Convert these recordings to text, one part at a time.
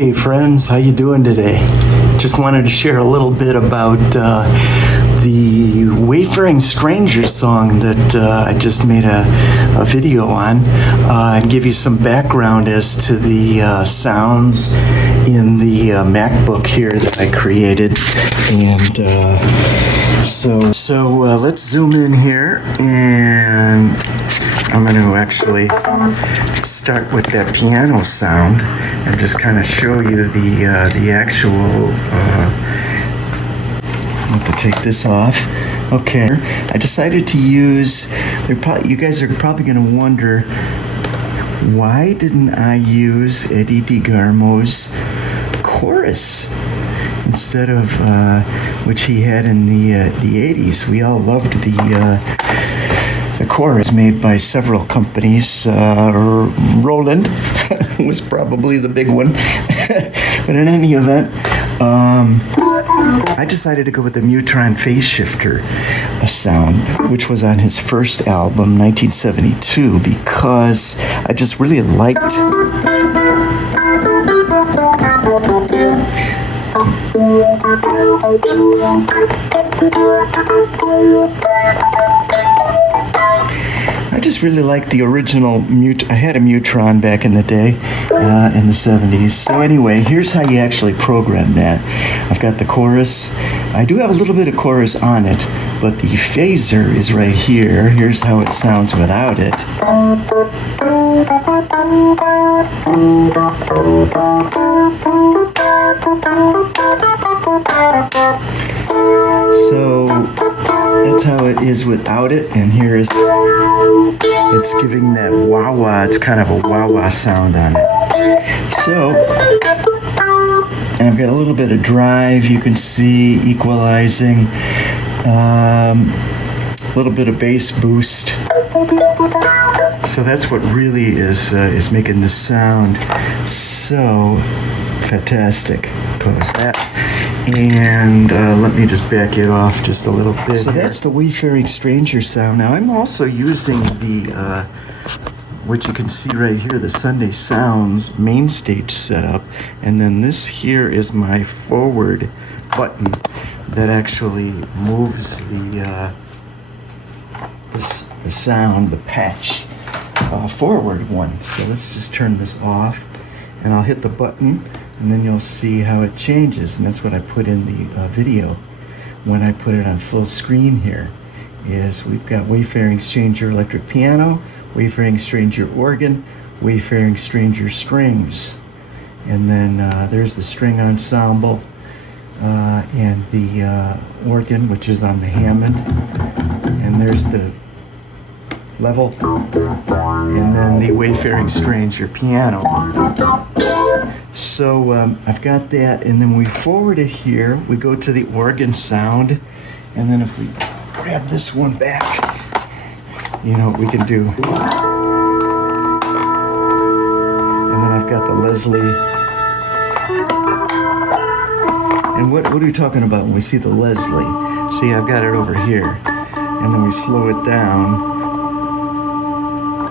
Hey friends, how you doing today? Just wanted to share a little bit about the Wayfaring Stranger song that I just made a video on, and give you some background as to the sounds in the MacBook here that I created. And so let's zoom in here, and I'm going to actually start with that piano sound and just kind of show you the actual. I have to take this off. Okay, I decided to use. You guys are probably going to wonder, why didn't I use Eddie Degarmo's chorus instead of which he had in the 80s? We all loved the chorus made by several companies. Roland was probably the big one. But in any event, I decided to go with the Mutron phase shifter sound, which was on his first album, 1972, because I just really liked the original I had a Mutron back in the day, in the 70s. So anyway, here's how you actually program that. I've got the chorus. I do have a little bit of chorus on it, but the phaser is right here. Here's how it sounds without it. So that's how it is without it, and it's giving that wah-wah. It's kind of a wah-wah sound on it. So, and I've got a little bit of drive, you can see, equalizing, a little bit of bass boost. So that's what really is making this sound so fantastic. Close that. And let me just back it off just a little bit. So that's the Wayfaring Stranger sound. Now I'm also using the, what you can see right here, the Sunday Sounds Mainstage setup. And then this here is my forward button that actually moves the sound, the patch, forward one. So let's just turn this off, and I'll hit the button, and then you'll see how it changes. And that's what I put in the video when I put it on full screen here. Is we've got Wayfaring Stranger electric piano, Wayfaring Stranger organ, Wayfaring Stranger strings, and then there's the string ensemble, and the organ, which is on the Hammond, and there's the level, and then the Wayfaring Stranger piano. So I've got that, and then we forward it here. We go to the organ sound, and then if we grab this one back, you know what we can do. And then I've got the Leslie. And what are we talking about when we see the Leslie? See, I've got it over here, and then we slow it down.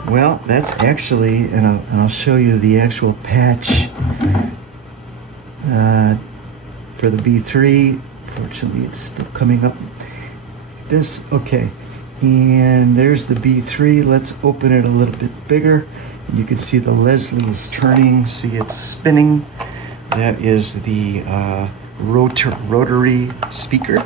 Well, that's actually, and I'll show you the actual patch for the B3. Fortunately, it's still coming up. Okay, and there's the B3. Let's open it a little bit bigger. You can see the Leslie is turning. See, it's spinning. That is the rotary speaker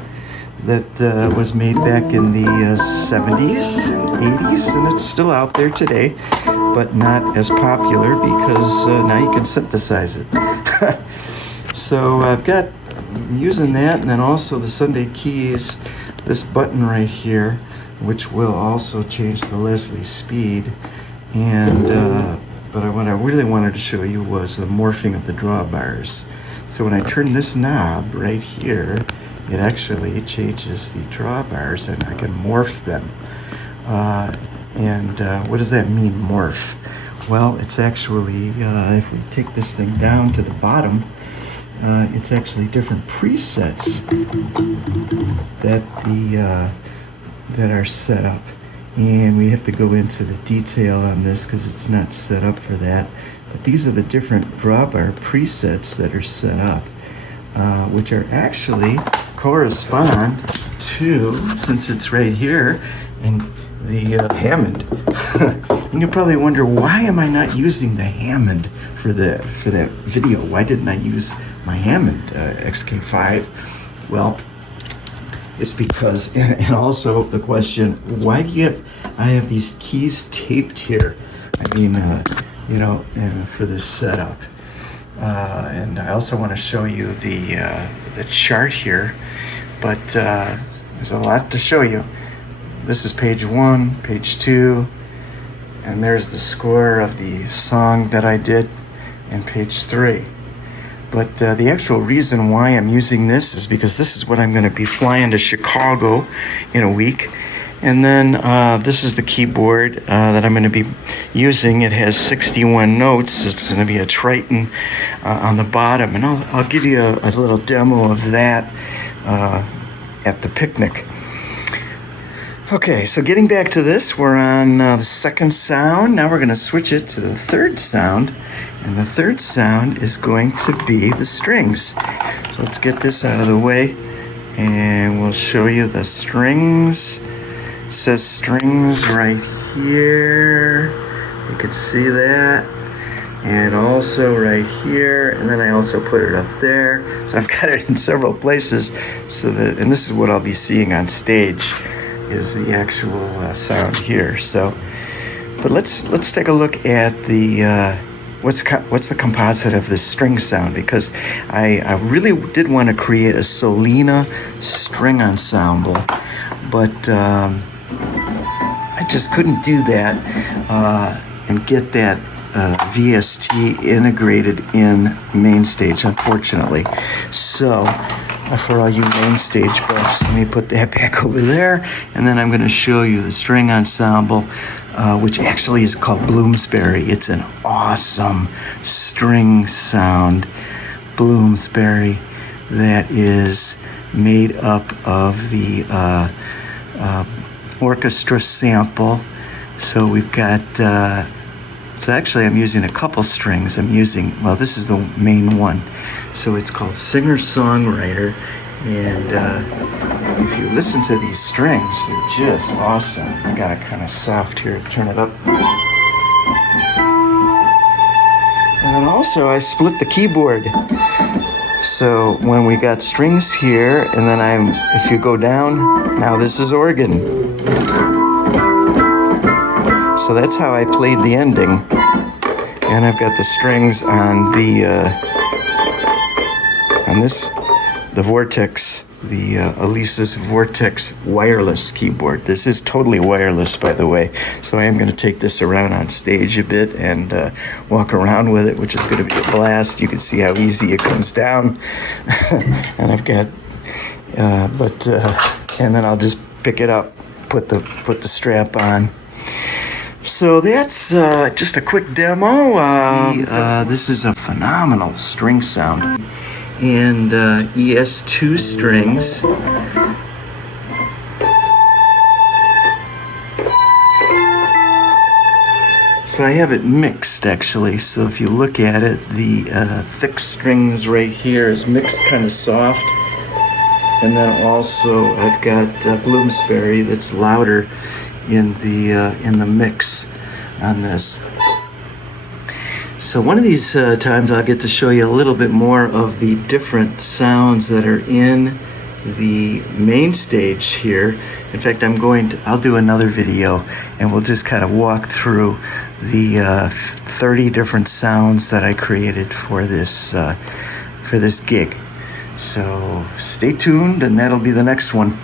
that was made back in the 70s and 80s, and it's still out there today, but not as popular because now you can synthesize it. So I'm using that, and then also the Sunday keys, this button right here, which will also change the Leslie speed. And but what I really wanted to show you was the morphing of the drawbars. So when I turn this knob right here, it actually changes the drawbars, and I can morph them. What does that mean, morph? Well, it's actually, if we take this thing down to the bottom, it's actually different presets that are set up. And we have to go into the detail on this because it's not set up for that. But these are the different drawbar presets that are set up, which are actually correspond to, since it's right here, and the Hammond. And you probably wonder, why am I not using the Hammond for that video? Why didn't I use my Hammond XK5? Well, it's because, and also the question, why do I have these keys taped here? I mean, for this setup. And I also want to show you the chart here, but there's a lot to show you. This is page 1, page 2, and there's the score of the song that I did in page 3. But the actual reason why I'm using this is because this is what I'm going to be flying to Chicago in a week. And then this is the keyboard that I'm going to be using. It has 61 notes. It's going to be a Triton on the bottom. And I'll give you a little demo of that at the picnic. Okay, so getting back to this, we're on the second sound. Now we're going to switch it to the third sound. And the third sound is going to be the strings. So let's get this out of the way, and we'll show you the strings. It says strings right here. You can see that. And also right here, and then I also put it up there. So I've got it in several places, and this is what I'll be seeing on stage, is the actual sound here. So, but let's take a look at the what's the composite of this string sound, because I really did want to create a Solina string ensemble, but I just couldn't do that and get that VST integrated in Mainstage, unfortunately. So for all you Mainstage buffs, let me put that back over there, and then I'm going to show you the string ensemble, which actually is called Bloomsbury. It's an awesome string sound, Bloomsbury, that is made up of the orchestra sample. So we've got, so actually I'm using a couple strings. This is the main one. So it's called Singer-Songwriter, and if you listen to these strings, they're just awesome. I got it kind of soft here, turn it up. And then also I split the keyboard. So when we got strings here, and then if you go down, now this is organ. So that's how I played the ending. And I've got the strings on the Vortex, the Alesis Vortex wireless keyboard. This is totally wireless, by the way. So I am going to take this around on stage a bit and walk around with it, which is going to be a blast. You can see how easy it comes down. And I've got, and then I'll just pick it up, put the strap on. So that's just a quick demo. This is a phenomenal string sound. And ES2 strings. So I have it mixed, actually. So if you look at it, the thick strings right here is mixed kind of soft. And then also I've got Bloomsbury that's louder in the mix on this. So one of these times I'll get to show you a little bit more of the different sounds that are in the Mainstage here. In fact, I'll do another video and we'll just kind of walk through the 30 different sounds that I created for this gig. So stay tuned, and that'll be the next one.